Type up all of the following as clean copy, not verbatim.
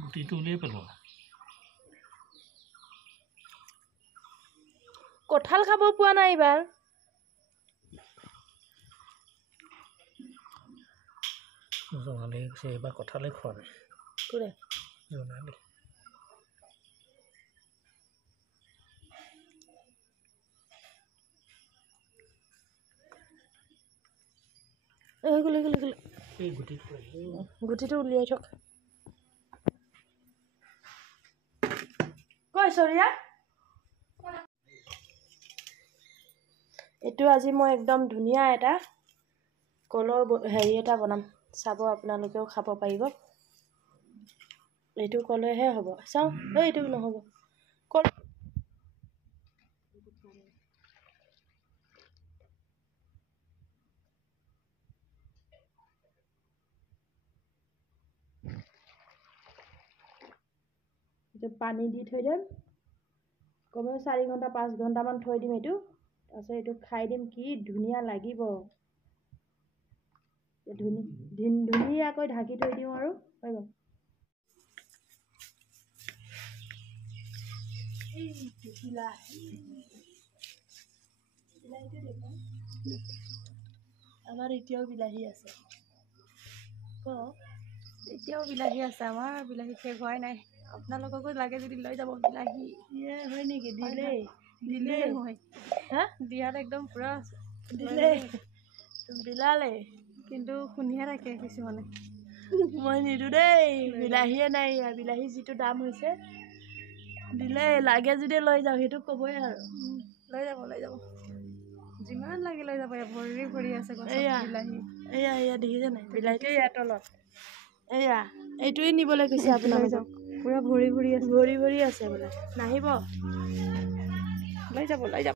গুটিটো উলিয়াই পেলোৱা কঁঠাল খাব পোৱা নাই এইবাৰ জোনালী কৈছে এইবাৰ কঁঠালে খোৱা নাই কোনে জোনালী এই গুটিটো উলিয়াই থক কই চৰিয়া এইটো আজি মই একদম ধুনীয়া এটা কলৰ হেৰি এটা বনাম চাব আপোনালোকেও খাব পাৰিব এইটো কলেহে হ'ব চাওঁ এইটো নহ'ব কল পানী দি থৈ দিম কমেও 4 ঘণ্টা 5 ঘণ্টামান থৈ দিম এইটো তাৰপিছত এইটো খাই দিম কি ধুনীয়া লাগিব ধুনীয়াকৈ ঢাকি থৈ দিওঁ আৰু হৈ গ'ল আমাৰ এতিয়াও বিলাহী আছে এতিয়াও বিলাহী আছে আমাৰ বিলাহী শেষ হোৱাই নাই আপোনালোককো লাগে যদি লৈ যাব বিলাহী হয় নেকি দিলে মই হা দিয়াত একদম পুৰা দিলে বিলালে কিন্তু শুনিহে থাকে কিছুমানে মই নিদো দেই বিলাহীয়ে নাই বিলাহী যিটো দাম হৈছে দিলে লাগে যদি লৈ যাওঁ সেইটো ক'বই আৰু লৈ যাব যিমান লাগে লৈ যাব ভৰি ভৰি আছে বিলাহী এয়া দেখিছে নাই বিলাহীটো ইয়াৰ তলত এয়া এইটোৱে নিবলৈ কৈছে আপোনালোকক পুৰা ভৰি ভৰি আছে ভৰি আছে বোলে নাহিব লৈ যাব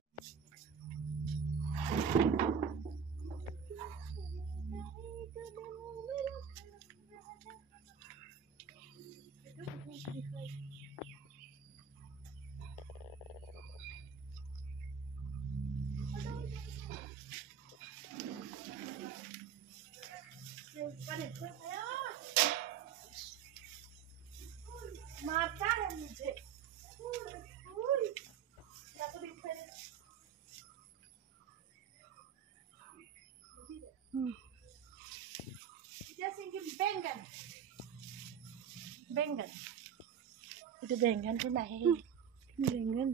मारता है मुझे बेंगन itu बेंगन tuh nahi बेंगन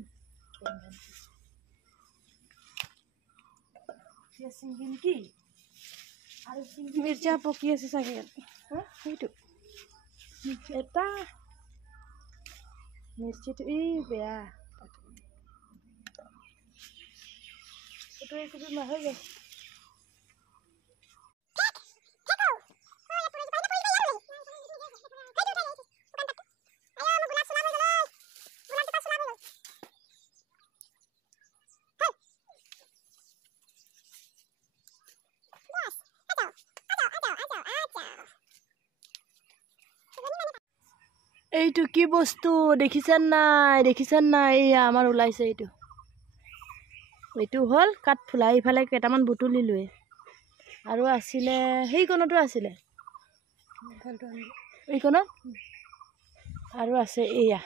dia singgin ki মিৰ্চা পকি আছে চাগে সেইটো এটা মিষ্টিটো বেয়া এইটো একদম নহয় গৈ এইটো কি বস্তু দেখিছেন নাই এয়া আমাৰ ওলাইছে এইটো হল কাঠফুলা ইফালে কেইটামান বুটলি লৈ আৰু আছিলে সেইকণতো আছিলে এইকণত আৰু আছে এয়া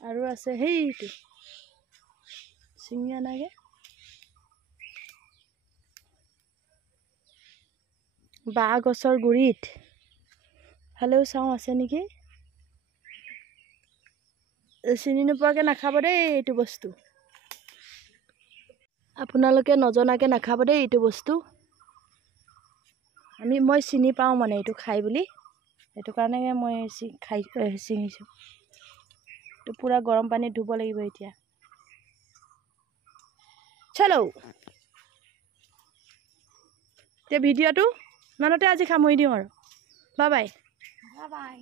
আৰু আছে সেইটো চিঙিয়া নাগে বাঁহ গছৰ গুৰিত ফালেও চাওঁ আছে নেকি চিনি নোপোৱাকৈ নাখাব দেই এইটো বস্তু আপোনালোকে নজনাকৈ নাখাব দেই এইটো বস্তু মই চিনি পাওঁ মানে এইটো খাই বুলি সেইটো কাৰণে মই ছিঙিছোঁ এইটো পূৰা গৰম পানীত ধুব লাগিব এতিয়া চলো এতিয়া ভিডিঅ'টো ইমানতে আজি সামৰি দিওঁ আৰু বাই বাই